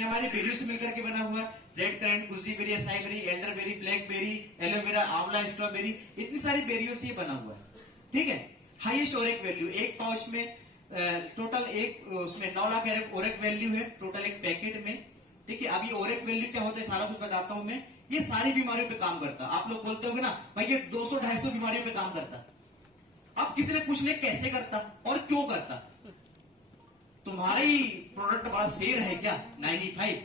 क्या हमारे बेरियों से मिलकर के बना हुआ है। Red currant, gooseberry, acai elderberry, blackberry, aloe vera, आंवला, स्ट्रॉबेरी, इतनी सारी बेरियों से ये बना हुआ है। ठीक है। हाईएस्ट ओरेक वैल्यू, एक पाउच में टोटल एक उसमें 9 लाख ओरेक वैल्यू है टोटल एक पैकेट में। ठीक है। अब ये ओरेक वैल्यू क्या होता है सारा कुछ बताता हूं मैं। ये सारी बीमारियों पे काम करता है। आप लोग बोलते होगे ना भाई ये 200-250 बीमारियों पे काम करता। अब किसी ने पूछ लिया कैसे करता और क्यों करता। तुम्हारा ही प्रोडक्ट बड़ा शेर है क्या 95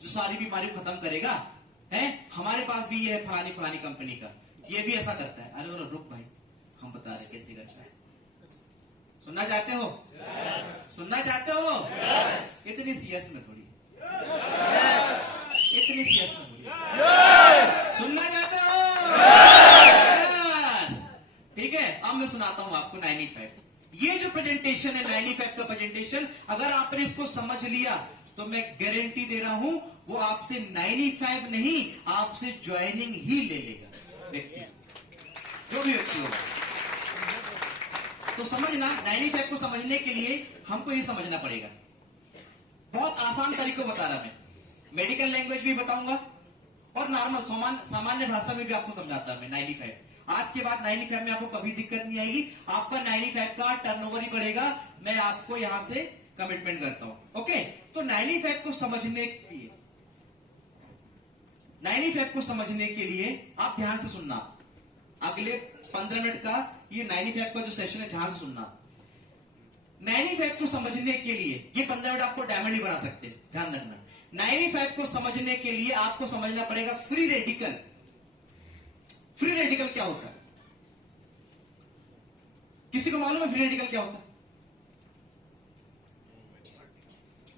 जो सारी बीमारी खत्म करेगा है। हमारे पास भी ये है फलानी फलानी कंपनी का, ये भी ऐसा करता है। अरे बोलो रुक भाई हम बता रहे कैसे करता है। सुनना चाहते हो? सुनना चाहते हो? इतनी सीएस में थोड़ी, इतनी सीएस में थोड़ी। सुनना चाहते हो? ठीक है। अब मैं सुनाता हूं आपको 95। ये जो प्रेजेंटेशन है 95 का प्रेजेंटेशन, अगर आपने इसको समझ लिया तो मैं गारंटी दे रहा हूं वो आपसे 95 नहीं आपसे ज्वाइनिंग ही ले लेगा व्यक्ति, जो भी व्यक्ति होगा। तो समझना 95 को समझने के लिए हमको ये समझना पड़ेगा। बहुत आसान तरीकों बता रहा मैं, मेडिकल लैंग्वेज भी बताऊंगा और नॉर्मल सामान्य भाषा में भी आपको समझाता मैं 95। आज के बाद 95 में आपको कभी दिक्कत नहीं आएगी। आपका 95 का टर्नओवर ही बढ़ेगा। मैं आपको यहां से कमिटमेंट करता हूं। ओके। तो 95 को समझने के लिए 95 को समझने के लिए आप ध्यान से सुनना। अगले 15 मिनट का ये 95 का जो सेशन है ध्यान से सुनना। 95 को समझने के लिए ये 15 मिनट आपको डायमंड ही बना सकते हैं, ध्यान रखना। 95 को समझने के लिए आपको समझना पड़ेगा फ्री रेडिकल। फ्री रेडिकल क्या होता है? किसी को मालूम है फ्री रेडिकल क्या होता है?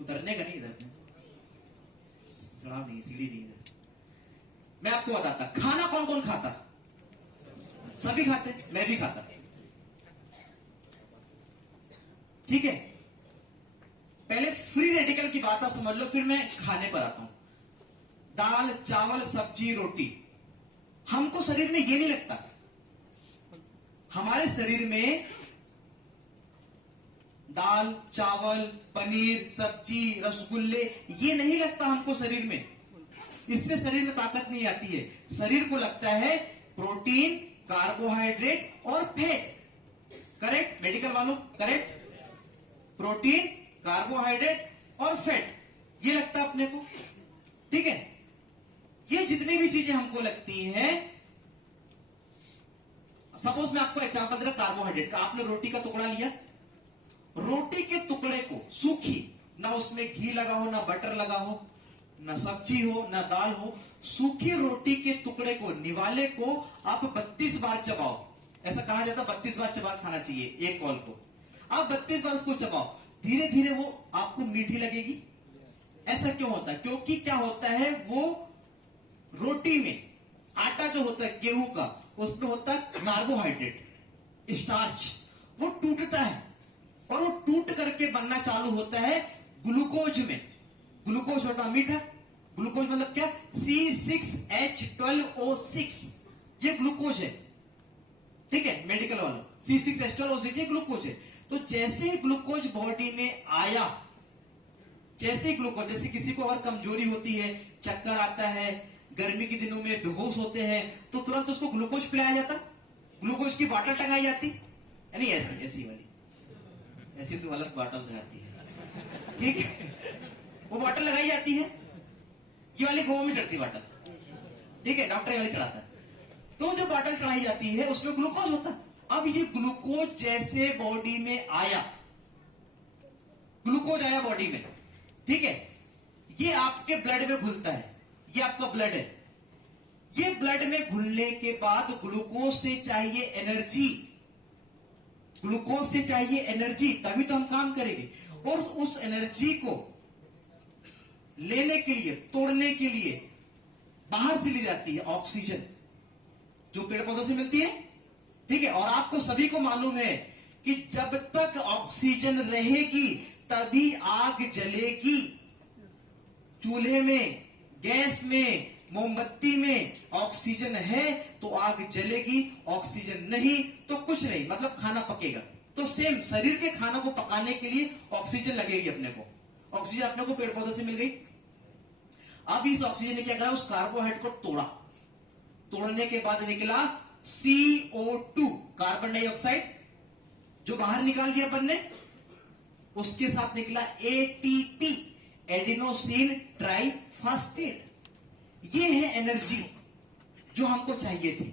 उतरने का नहीं, इधर नहीं, सीढ़ी नहीं इधर। मैं आपको बताता, खाना कौन कौन खाता? सभी खाते, मैं भी खाता। ठीक है। पहले फ्री रेडिकल की बात आप समझ लो, फिर मैं खाने पर आता हूं। दाल, चावल, सब्जी, रोटी। हमको शरीर में ये नहीं लगता, हमारे शरीर में दाल, चावल, पनीर, सब्जी, रसगुल्ले ये नहीं लगता हमको शरीर में। इससे शरीर में ताकत नहीं आती है। शरीर को लगता है प्रोटीन, कार्बोहाइड्रेट और फैट। करेक्ट मेडिकल वालों? करेक्ट। प्रोटीन, कार्बोहाइड्रेट और फैट ये लगता है अपने को। ठीक है। ये जितनी भी चीजें हमको लगती हैं, सपोज मैं आपको एग्जांपल दे रहा कार्बोहाइड्रेट का। आपने रोटी का टुकड़ा लिया, रोटी के टुकड़े को सूखी, ना उसमें घी लगा हो, ना बटर लगा हो, ना सब्जी हो, ना दाल हो, सूखी रोटी के टुकड़े को, निवाले को आप 32 बार चबाओ। ऐसा कहा जाता है 32 बार चबा खाना चाहिए एक कॉल को। आप 32 बार उसको चबाओ, धीरे धीरे वो आपको मीठी लगेगी। ऐसा क्यों होता है? क्योंकि क्या होता है, वो रोटी में आटा जो होता है गेहूं का, उसमें होता है कार्बोहाइड्रेट, स्टार्च। वो टूटता है और वो टूट करके बनना चालू होता है ग्लूकोज में। ग्लूकोज होता मीठा। ग्लूकोज मतलब क्या? C6H12O6 ये ग्लूकोज है। ठीक है मेडिकल वालों, C6H12O6 ये ग्लूकोज है। तो जैसे ही ग्लूकोज बॉडी में आया, जैसे ग्लूकोज, जैसे किसी को और कमजोरी होती है, चक्कर आता है, गर्मी के दिनों में बेहोश होते हैं, तो तुरंत उसको ग्लूकोज पिलाया जाता, ग्लूकोज की बॉटल टंगाई जाती, यानी ऐसी वाली, ऐसी तो अलग बॉटल लगाती है। ठीक है। वो बॉटल लगाई जाती है, ये वाली गोवा में चढ़ती बॉटल। ठीक है। डॉक्टर वाली चढ़ाता है। तो जो बॉटल चढ़ाई जाती है उसमें ग्लूकोज होता है। अब ये ग्लूकोज जैसे बॉडी में आया, ग्लूकोज आया बॉडी में, ठीक है, ये आपके ब्लड में घुलता है। ये आपका ब्लड है। ये ब्लड में घुलने के बाद ग्लूकोज से चाहिए एनर्जी, ग्लूकोज से चाहिए एनर्जी, तभी तो हम काम करेंगे। और उस एनर्जी को लेने के लिए, तोड़ने के लिए बाहर से ली जाती है ऑक्सीजन, जो पेड़ पौधों से मिलती है। ठीक है। और आपको सभी को मालूम है कि जब तक ऑक्सीजन रहेगी तभी आग जलेगी। चूल्हे में, गैस में, मोमबत्ती में ऑक्सीजन है तो आग जलेगी, ऑक्सीजन नहीं तो कुछ नहीं, मतलब खाना पकेगा। तो सेम शरीर के खाना को पकाने के लिए ऑक्सीजन लगेगी अपने को। ऑक्सीजन अपने को पेड़ पौधों से मिल गई, अब इस ऑक्सीजन ने क्या करा, उस कार्बोहाइड्रेट को तोड़ा, तोड़ने के बाद निकला CO2 कार्बन डाइऑक्साइड, जो बाहर निकाल दिया अपन ने, उसके साथ निकला ATP एडिनोसिन ट्राइफॉस्फेट। ये है एनर्जी जो हमको चाहिए थी,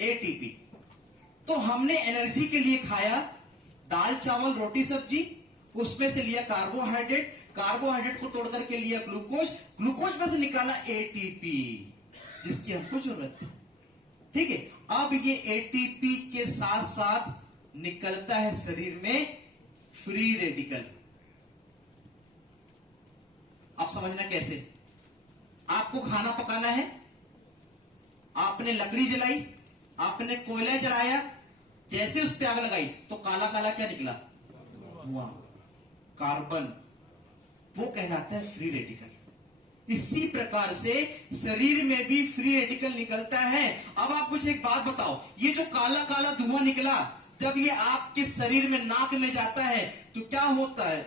ATP। तो हमने एनर्जी के लिए खाया दाल चावल रोटी सब्जी, उसमें से लिया कार्बोहाइड्रेट, कार्बोहाइड्रेट को तोड़ करके लिया ग्लूकोज, ग्लूकोज में से निकाला ATP जिसकी हमको जरूरत थी। ठीक है, अब ये ATP के साथ साथ निकलता है शरीर में फ्री रेडिकल। आप समझना कैसे, आपको खाना पकाना है, आपने लकड़ी जलाई, आपने कोयला जलाया, जैसे उस पे आग लगाई तो काला काला क्या निकला, धुआं, कार्बन, वो कहलाता है फ्री रेडिकल। इसी प्रकार से शरीर में भी फ्री रेडिकल निकलता है। अब आप मुझे एक बात बताओ, ये जो काला काला धुआं निकला, जब ये आपके शरीर में नाक में जाता है तो क्या होता है,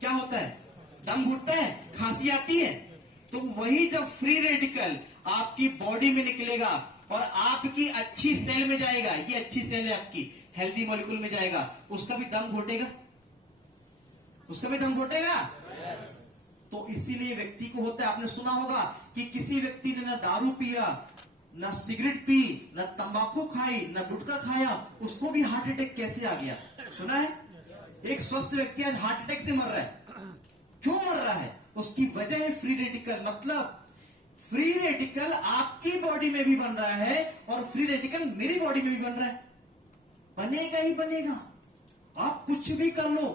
क्या होता है, दम घुटता है, खांसी आती है। तो वही जब फ्री रेडिकल आपकी बॉडी में निकलेगा और आपकी अच्छी सेल में जाएगा, ये अच्छी सेल है आपकी, हेल्दी मॉलिक्यूल में जाएगा, उसका भी दम घोटेगा, उसका भी दम घोटेगा। तो इसीलिए व्यक्ति को होता है, आपने सुना होगा कि किसी व्यक्ति ने ना दारू पिया, ना सिगरेट पी, ना तंबाकू खाई, ना गुटखा खाया, उसको भी हार्ट अटैक कैसे आ गया, सुना है? एक स्वस्थ व्यक्ति आज हार्ट अटैक से मर रहा है। क्यों मर रहा है? उसकी वजह है फ्री रेडिकल। मतलब फ्री रेडिकल आपकी बॉडी में भी बन रहा है और फ्री रेडिकल मेरी बॉडी में भी बन रहा है, बनेगा ही बनेगा। आप कुछ भी कर लो,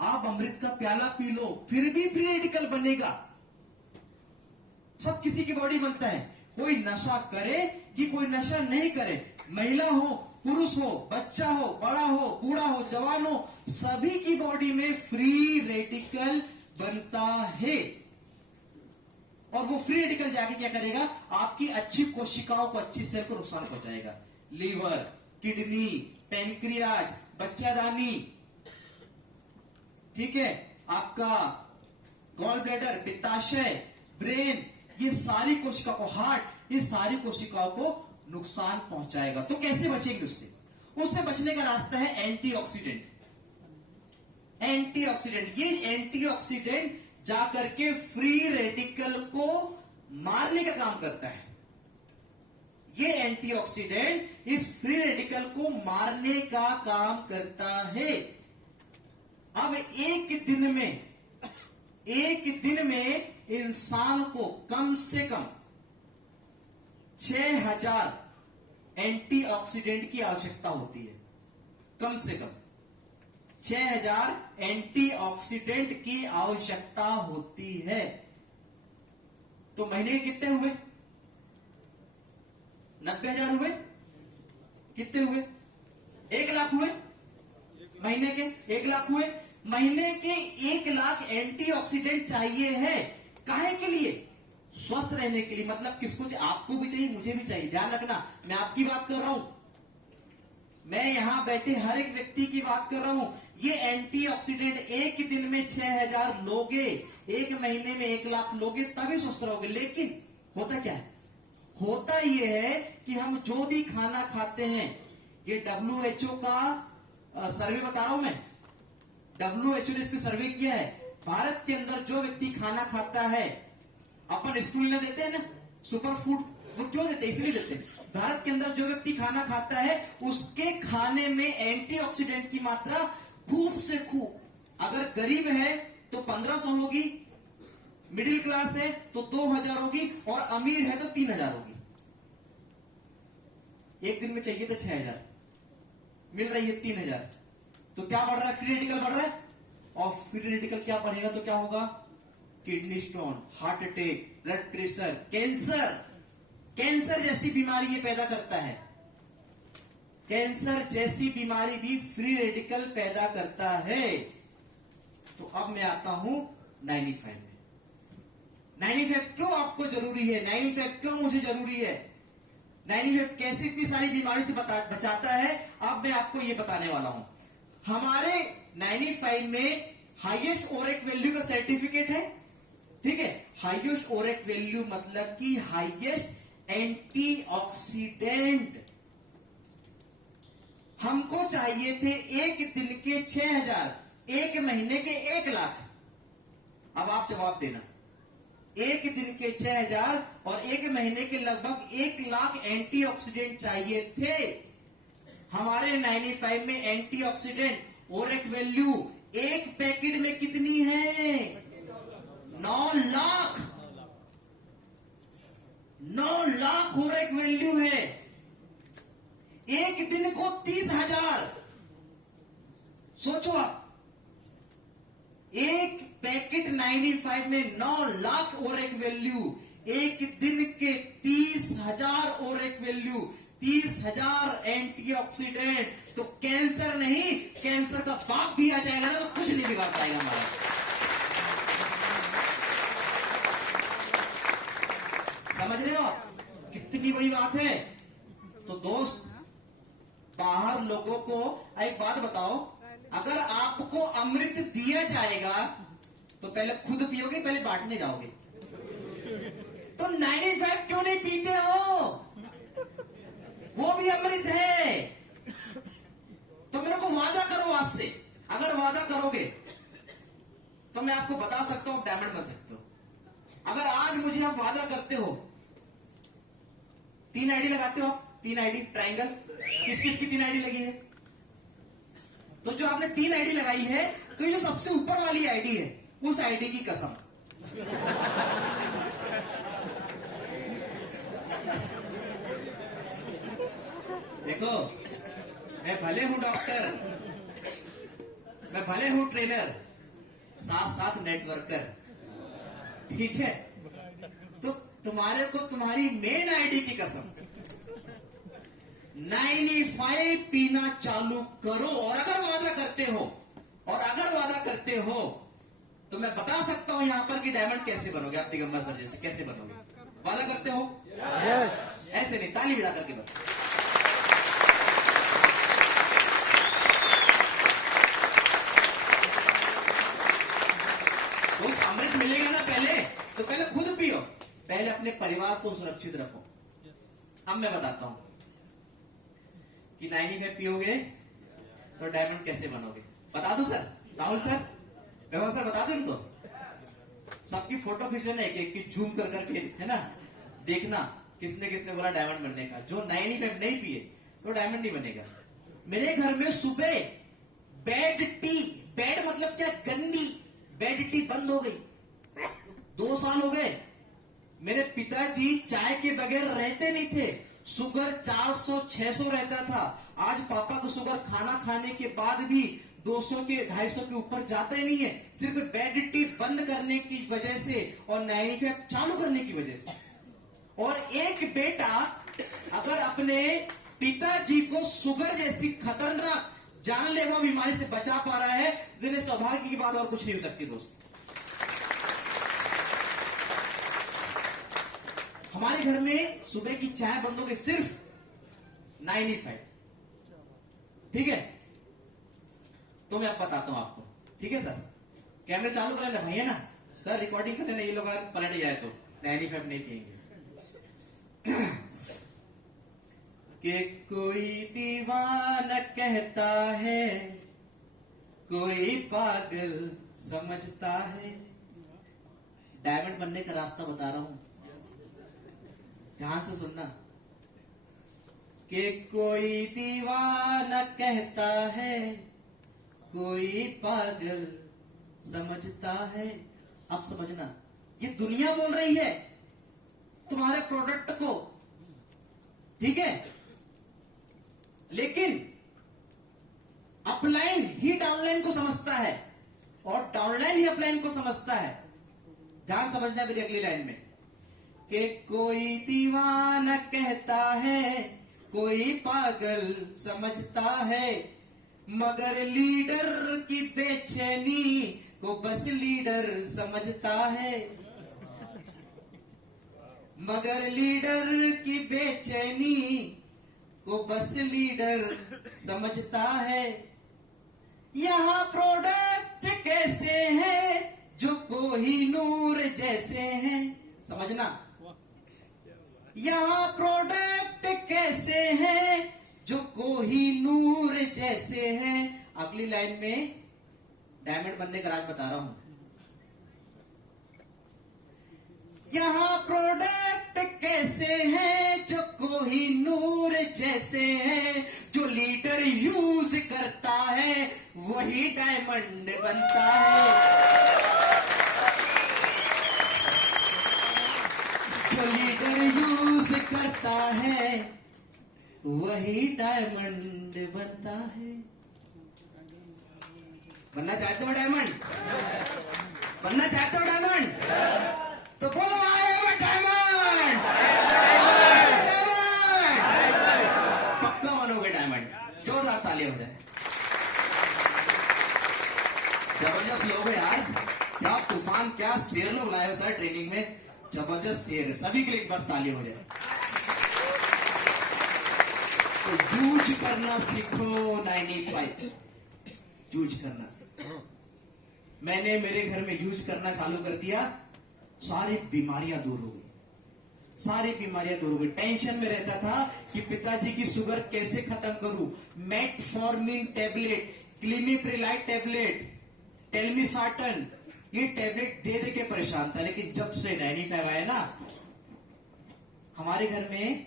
आप अमृत का प्याला पी लो, फिर भी फ्री रेडिकल बनेगा। सब किसी की बॉडी बनता है, कोई नशा करे कि कोई नशा नहीं करे, महिला हो पुरुष हो, बच्चा हो बड़ा हो, बूढ़ा हो जवान हो, सभी की बॉडी में फ्री रेडिकल बनता है। और वो फ्री रेडिकल जाके क्या करेगा, आपकी अच्छी कोशिकाओं को, अच्छी सेल को नुकसान पहुंचाएगा। लीवर, किडनी, पैंक्रियाज, बच्चादानी, ठीक है, आपका गॉल ब्लैडर, पित्ताशय, ब्रेन, ये सारी कोशिकाओं को, हार्ट, ये सारी कोशिकाओं को नुकसान पहुंचाएगा। तो कैसे बचेंगे उससे? उससे बचने का रास्ता है एंटीऑक्सीडेंट। एंटीऑक्सीडेंट, ये एंटीऑक्सीडेंट जाकर के फ्री रेडिकल को मारने का काम करता है। ये एंटीऑक्सीडेंट इस फ्री रेडिकल को मारने का काम करता है। अब एक दिन में इंसान को कम से कम 6000 एंटीऑक्सीडेंट की आवश्यकता होती है। कम से कम 6000 एंटीऑक्सीडेंट की आवश्यकता होती है। तो महीने के कितने हुए? 90,000 हुए? कितने हुए? 1 लाख हुए? महीने के 1 लाख हुए। महीने के 1 लाख एंटीऑक्सीडेंट चाहिए है। काहे के लिए? स्वस्थ रहने के लिए। मतलब किसको चाहिए? आपको भी चाहिए, मुझे भी चाहिए। ध्यान रखना, मैं आपकी बात कर रहा हूं, मैं यहां बैठे हर एक व्यक्ति की बात कर रहा हूं। ये एंटीऑक्सीडेंट एक दिन में 6000 लोगे, एक महीने में 1 लाख लोगे, तभी स्वस्थ रहोगे। लेकिन होता क्या है? होता यह है कि हम जो भी खाना खाते हैं, ये WHO का सर्वे बता रहा हूं मैं, WHO ने इस पे सर्वे किया है। भारत के अंदर जो व्यक्ति खाना खाता है, अपन स्कूल में देते हैं ना सुपर फूड, वो क्यों देते? इसलिए देते हैं। भारत के अंदर जो व्यक्ति खाना खाता है, उसके खाने में एंटीऑक्सीडेंट की मात्रा खूब से खूब, अगर गरीब है तो 1500 होगी, मिडिल क्लास है तो 2000 होगी, और अमीर है तो 3000 होगी। एक दिन में चाहिए तो 6000, मिल रही है 3000। तो क्या बढ़ रहा है? फ्री रेडिकल बढ़ रहा है। और फ्री रेडिकल क्या बढ़ेगा तो क्या होगा? Kidney stone, heart attack, blood pressure, cancer, cancer जैसी बीमारी ये पैदा करता है। कैंसर जैसी बीमारी भी फ्री रेडिकल पैदा करता है। तो अब मैं आता हूं 95 में। 95 क्यों आपको जरूरी है? 95 क्यों मुझे जरूरी है? 95 कैसे इतनी सारी बीमारी से बचाता है, अब मैं आपको ये बताने वाला हूं। हमारे 95 में हाईएस्ट ओरेट वैल्यू का सर्टिफिकेट है, ठीक है। हाईएस्ट ओरेक वैल्यू मतलब कि हाईएस्ट एंटीऑक्सीडेंट। हमको चाहिए थे एक दिन के 6000, एक महीने के 1 लाख। अब आप जवाब देना, एक दिन के 6000 और एक महीने के लगभग 1 लाख एंटीऑक्सीडेंट चाहिए थे। हमारे 95 में एंटीऑक्सीडेंट ओरेक वैल्यू एक पैकेट में कितनी है? 9 लाख। 9 लाख ओरेक वैल्यू है। एक दिन को 30,000। सोचो आप, एक पैकेट 95 में 9 लाख ओरेक वैल्यू, एक दिन के 30,000 ओरेक वैल्यू, 30,000 एंटीऑक्सीडेंट। तो कैंसर नहीं, कैंसर का बाप भी आ जाएगा ना तो कुछ नहीं बिगाड़ पाएगा हमारा। समझ रहे हो आप कितनी बड़ी बात है? तो दोस्त, बाहर लोगों को एक बात बताओ, अगर आपको अमृत दिया जाएगा तो पहले खुद पियोगे, पहले बांटने जाओगे? तो 95 क्यों नहीं पीते हो? वो भी अमृत है। तो मेरे को वादा करो आज से, अगर वादा करोगे तो मैं आपको बता सकता हूं आप डायमंड बन सकते हो। अगर आज मुझे आप वादा करते हो, 3 आईडी लगाते हो आप, 3 आईडी ट्रायंगल, किस किस की 3 आईडी लगी है? तो जो आपने 3 आईडी लगाई है, तो ये जो सबसे ऊपर वाली आईडी है, उस आईडी की कसम। देखो, मैं भले हूं डॉक्टर, मैं भले हूं ट्रेनर, साथ साथ नेटवर्कर, ठीक है? तो तुम्हारे को तुम्हारी मेन आईडी की कसम 95 पीना चालू करो। और अगर वादा करते हो, तो मैं बता सकता हूं यहां पर कि डायमंड कैसे बनोगे आप, दिगंबर सर जैसे कैसे बनोगे। वादा करते हो? यस। ऐसे नहीं, ताली बजा करके बताओ। तो अमृत मिलेगा ना तो पहले खुद पियो, पहले अपने परिवार को सुरक्षित रखो। अब मैं बताता हूं कि 95 पियोगे तो डायमंड कैसे बनोगे। बता दो सर, राहुल सर, वैभव सर, बता दो उनको। सबकी फोटो खींच लेना, एक की झूम कर करके, है ना, देखना किसने किसने बोला डायमंड बनने का। जो 95 नहीं पिए तो डायमंड नहीं बनेगा। मेरे घर में सुबह बेड टी, बेड मतलब क्या, गंदी बेड टी बंद हो गई। 2 साल हो गए। मेरे पिताजी चाय के बगैर रहते नहीं थे। शुगर 400-600 रहता था। आज पापा को शुगर खाना खाने के बाद भी 200 के 250 के ऊपर जाता ही नहीं है, सिर्फ बेड टी बंद करने की वजह से और 95 चालू करने की वजह से। और एक बेटा अगर अपने पिताजी को शुगर जैसी खतरनाक जानलेवा बीमारी से बचा पा रहा है, जिन्हें सौभाग्य की बात और कुछ नहीं हो सकती। दोस्त, हमारे घर में सुबह की चाय बंद हो गई सिर्फ 95, ठीक है? तो मैं अब बताता हूं आपको, ठीक है सर? कैमरे चालू कर लेना भैया ना सर, रिकॉर्डिंग कर लेना। ये लोग अगर पलट जाए तो 95 नहीं पिएंगे। कि कोई दीवाना कहता है, कोई पागल समझता है। डायमंड बनने का रास्ता बता रहा हूं, ध्यान से सुनना। कि कोई दीवाना कहता है, कोई पागल समझता है। अब समझना, ये दुनिया बोल रही है तुम्हारे प्रोडक्ट को, ठीक है? लेकिन अपलाइन ही डाउनलाइन को समझता है और डाउनलाइन ही अपलाइन को समझता है। ध्यान समझना मेरी अगली लाइन में, कि कोई दीवाना कहता है, कोई पागल समझता है, मगर लीडर की बेचैनी को बस लीडर समझता है। मगर लीडर की बेचैनी को बस लीडर समझता है। यहाँ प्रोडक्ट कैसे हैं जो कोहिनूर जैसे हैं, समझना। यहाँ प्रोडक्ट कैसे हैं जो कोहिनूर जैसे हैं। अगली लाइन में डायमंड बनने का राज बता रहा हूं। यहाँ प्रोडक्ट कैसे हैं जो कोहिनूर जैसे हैं। जो लीडर यूज करता है वही डायमंड बनता है। जो लीडर यूज करता है वही डायमंड बनता है। बनना चाहते हो डायमंड? बनना चाहते हो डायमंड? तो बोलो आई एम अ डायमंड। पक्का बनोगे डायमंड। जोरदार ताली हो जाए। जबरदस्त लोग हो यार, क्या तूफान, क्या शेर लोग लाए हो सर ट्रेनिंग में। जबरदस्त शेर, सभी के लिए एक बार ताली हो जाए। तो यूज करना सीखो 95। यूज करना सीखो। मैंने मेरे घर में यूज करना चालू कर दिया, सारी बीमारियां दूर हो गई। सारी बीमारियां दूर हो गई। टेंशन में रहता था कि पिताजी की शुगर कैसे खत्म करूं। मेटफॉर्मिन टैबलेट, क्लिमिप्रिलाइट टैबलेट, टेलमिसार्टन, ये टैबलेट दे दे के परेशान था। लेकिन जब से 95 आया ना, हमारे घर में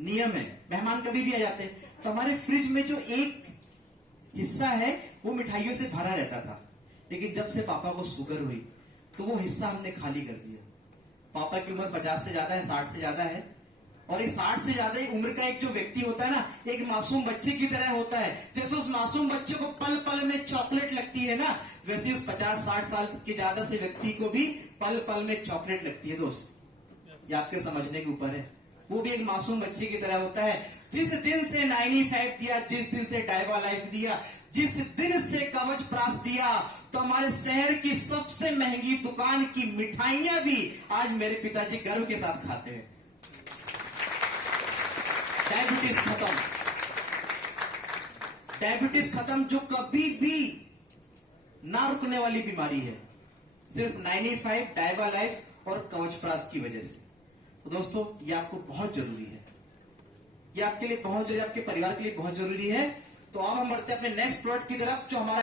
नियम है, मेहमान कभी भी आ जाते हैं तो हमारे फ्रिज में जो एक हिस्सा है वो मिठाइयों से भरा रहता था। लेकिन जब से पापा को शुगर हुई तो वो हिस्सा हमने खाली कर दिया। पापा की उम्र 50 से ज्यादा है, 60 से ज्यादा है। और एक 60 से ज्यादा उम्र का एक जो व्यक्ति होता है ना, एक मासूम बच्चे की तरह होता है। जैसे उस मासूम बच्चे को पल पल में चॉकलेट लगती है ना, वैसे उस 50-60 साल के ज्यादा से व्यक्ति को भी पल पल में चॉकलेट लगती है। दोस्त, ये आपके समझने के ऊपर है। वो भी एक मासूम बच्चे की तरह होता है। जिस दिन से 95 दिया, जिस दिन से डाइवा लाइफ दिया, जिस दिन से कवच प्रास दिया, तो हमारे शहर की सबसे महंगी दुकान की मिठाइयां भी आज मेरे पिताजी गर्व के साथ खाते हैं। डायबिटीज खत्म। डायबिटीज खत्म, जो कभी भी ना रुकने वाली बीमारी है, सिर्फ 95, डाइवा लाइफ और कवच प्रास की वजह से। तो दोस्तों, ये आपको बहुत जरूरी है। ये आपके लिए बहुत जरूरी है, आपके परिवार के लिए बहुत जरूरी है। तो अब हम बढ़ते हैं अपने नेक्स्ट प्रोडक्ट की तरफ, जो हमारा